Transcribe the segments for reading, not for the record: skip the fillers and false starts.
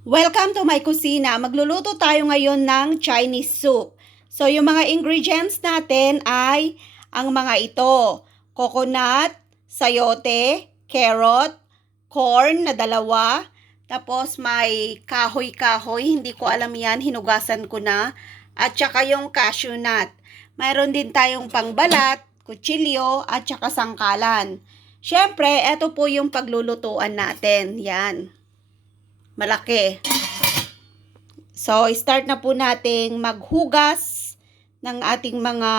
Welcome to my kusina. Magluluto tayo ngayon ng Chinese soup. So, yung mga ingredients natin ay ang mga ito. Coconut, sayote, carrot, corn na 2, tapos may kahoy-kahoy, hindi ko alam yan, hinugasan ko na, at saka yung cashew nut. Mayroon din tayong pangbalat, kutsilyo, at saka sangkalan. Siyempre, ito po yung paglulutuan natin. Yan. Malaki. So, start na po nating maghugas ng ating mga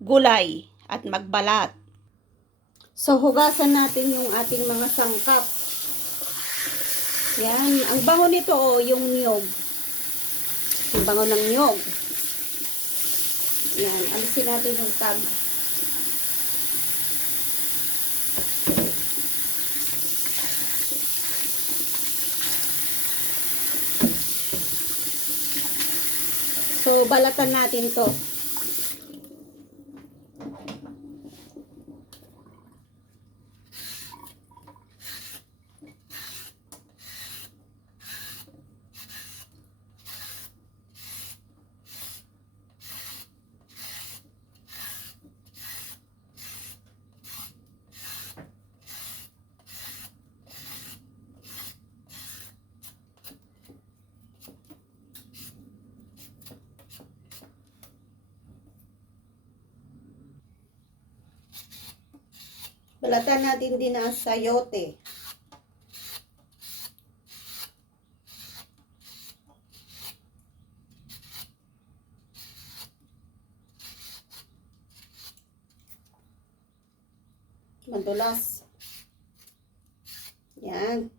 gulay at magbalat. So, hugasan natin yung ating mga sangkap. Yan. Ang bango nito, yung niyog. Yung bango ng niyog. Yan. Alisin natin yung tab. So, balatan natin to. Balatan natin din ang sayote. Madulas. Yan.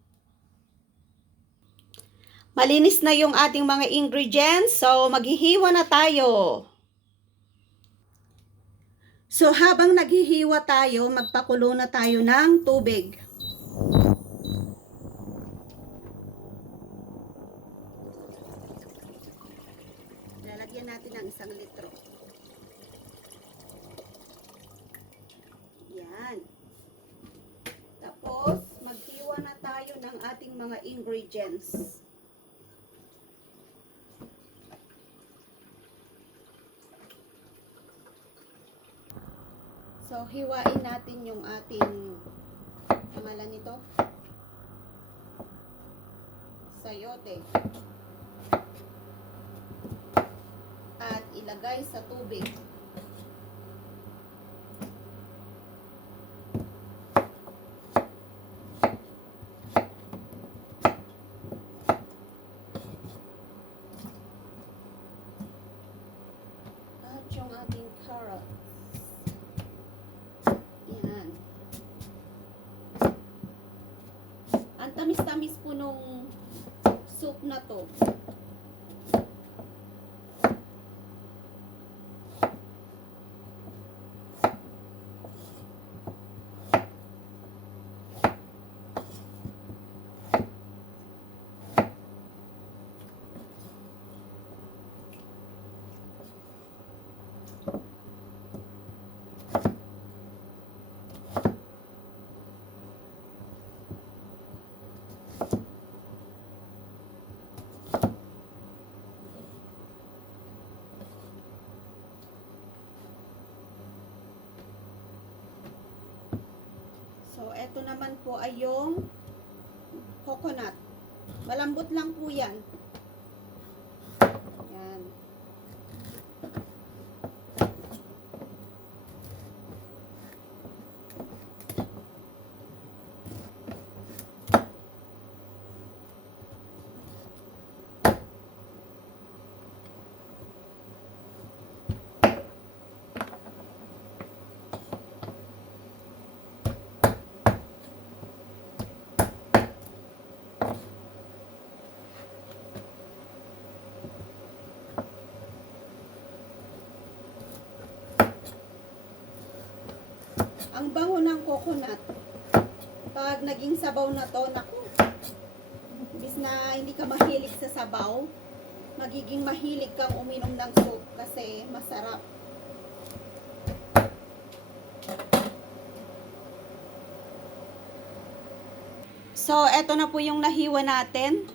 Malinis na yung ating mga ingredients. So, maghihiwa na tayo. So, habang naghihiwa tayo, magpakulo na tayo ng tubig. Lalagyan natin ng 1 litro. Yan. Tapos, maghiwa na tayo ng ating mga ingredients. So, hiwain natin yung ating pangalan nito. Sayote. At ilagay sa tubig. At yung ating carrot. Yan. Ang tamis-tamis po nung soup na to. So, eto naman po ay yung coconut. Malambot lang po yan. Yan. Ang bango ng coconut. Pag naging sabaw na to, naku, imbis na hindi ka mahilig sa sabaw, magiging mahilig kang uminom ng soup kasi masarap. So, eto na po yung nahiwa natin.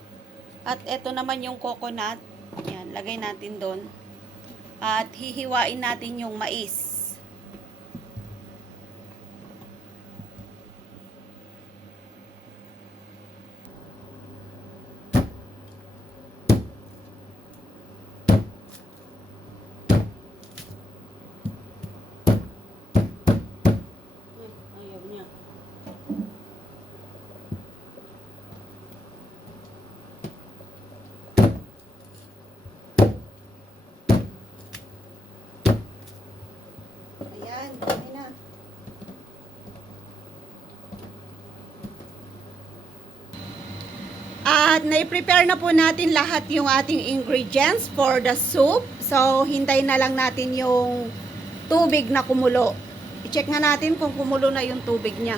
At eto naman yung coconut. Yan, lagay natin doon. At hihiwain natin yung mais. Ayaw niya. Ayan, okay na. At nai-prepare na po natin lahat yung ating ingredients for the soup. So, hintayin na lang natin yung tubig na kumulo. I-check nga natin kung kumulo na yung tubig niya.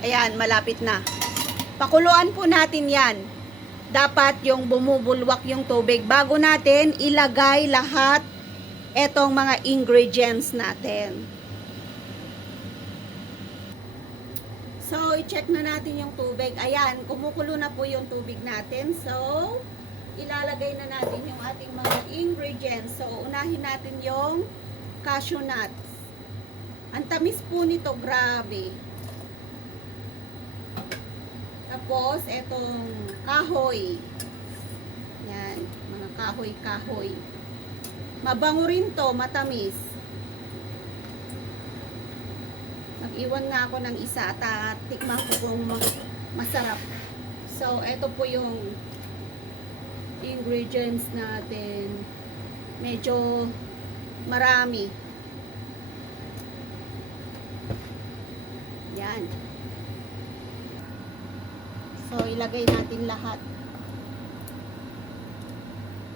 Ayan, malapit na. Pakuluan po natin yan. Dapat yung bumubulwak yung tubig bago natin ilagay lahat etong mga ingredients natin. So, i-check na natin yung tubig. Ayan, kumukulo na po yung tubig natin. So, ilalagay na natin yung ating mga ingredients. So, unahin natin yung cashew nuts. Ang tamis po nito, grabe. Tapos, etong kahoy. Yan, mga kahoy-kahoy. Mabango rin to, matamis. Mag-iwan nga ako ng isa at tikman ko kung masarap. So, eto po yung ingredients natin. Medyo marami. Yan. So, ilagay natin lahat.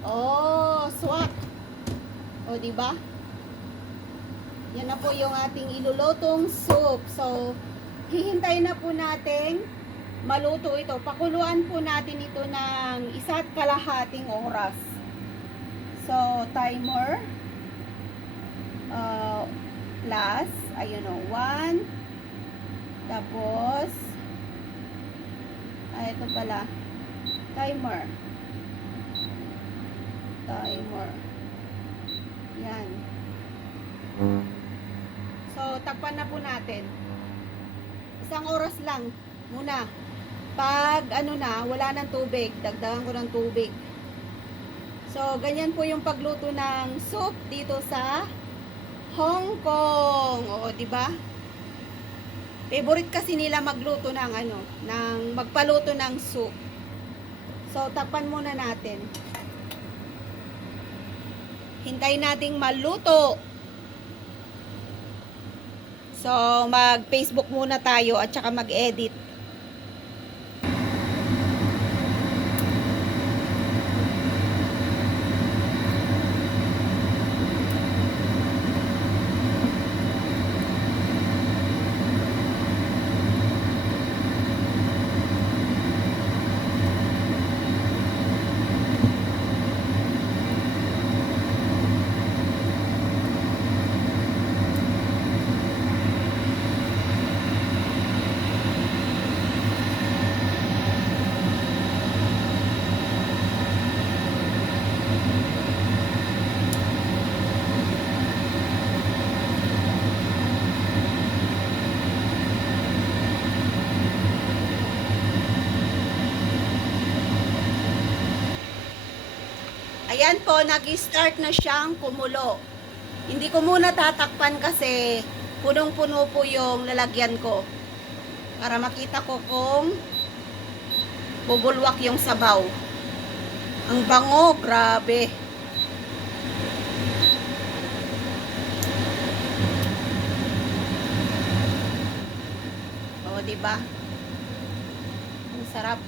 Oh, swak. O, diba? Yan na po yung ating ilulutong soup. So, hihintayin na po natin maluto ito. Pakuluan po natin ito ng 1.5 oras. So, timer. Plus, ayun o, 1. Tapos, ito pala. Timer. Yan. So, takpan na po natin. 1 oras lang muna. Pag ano na, wala ng tubig, dagdagan ko ng tubig. So, ganyan po yung pagluto ng soup dito sa Hong Kong. Oo, di ba? Favorite kasi nila magluto ng ano, ng magpaluto ng soup. So, takpan muna natin. Hintayin nating maluto. So, mag-Facebook muna tayo at saka mag-edit. Ayan po, nag-start na siyang kumulo. Hindi ko muna tatakpan kasi punong-puno po yung lalagyan ko. Para makita ko kung bubulwak yung sabaw. Ang bango, grabe. O, diba? Ang sarap.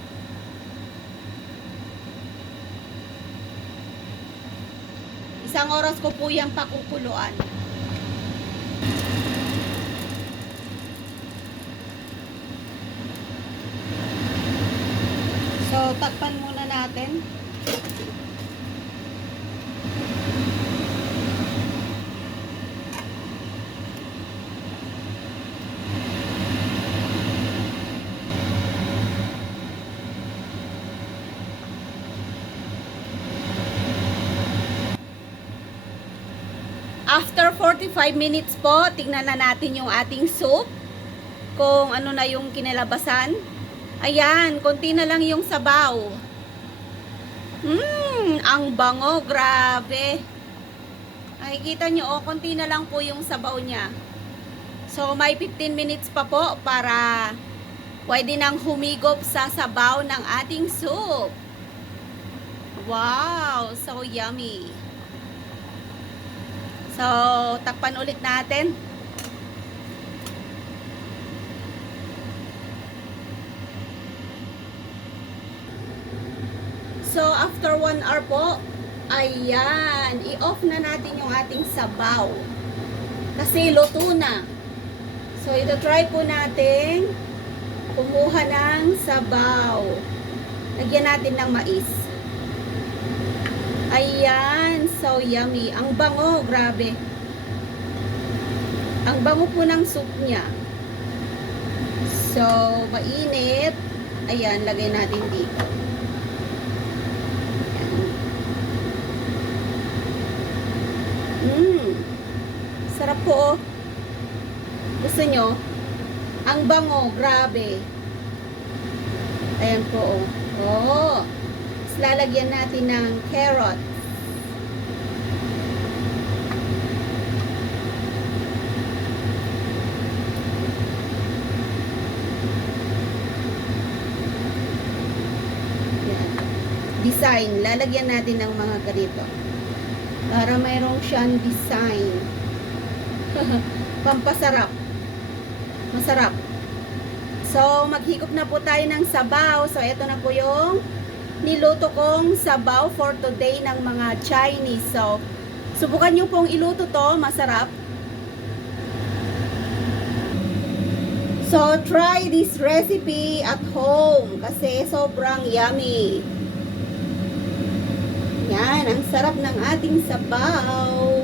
Isang oras ko po yung pakukuluan. So, takpan muna natin. After 45 minutes po, tingnan na natin yung ating soup. Kung ano na yung kinalabasan. Ayan, konti na lang yung sabaw. Ang bango, grabe. Nakikita nyo, konti na lang po yung sabaw niya. So, may 15 minutes pa po para pwede nang humigop sa sabaw ng ating soup. Wow, so yummy. So, takpan ulit natin. So, after 1 hour po, ayan, i-off na natin yung ating sabaw. Kasi luto na. So, ito try po natin kumuha ng sabaw. Lagyan natin ng mais. Ayan, so yummy. Ang bango, grabe. Ang bango po ng soup niya. So, mainit. Ayan, lagay natin dito. Sarap po, oh. Gusto nyo? Ang bango, grabe. Ayan po, oh. Oh. Lalagyan natin ng carrot. Yan. Design. Lalagyan natin ng mga ganito. Para mayroong siyang design. Pampasarap. Masarap. So, maghigop na po tayo ng sabaw. So, ito na po yung niluto kong sabaw for today ng mga Chinese. So, subukan nyo pong iluto to. Masarap. So, try this recipe at home kasi sobrang yummy. Yan, ang sarap ng ating sabaw.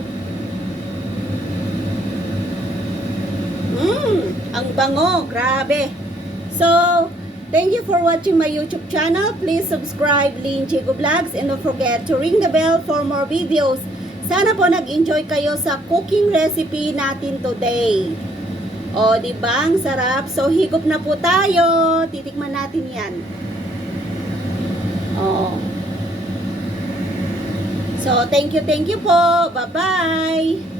Ang bango, grabe. So, thank you for watching my YouTube channel. Please subscribe, Lynn Chico Vlogs, and don't forget to ring the bell for more videos. Sana po nag-enjoy kayo sa cooking recipe natin today. O, diba? Ang sarap. So, higop na po tayo. Titikman natin yan. O. So, thank you po. Bye-bye.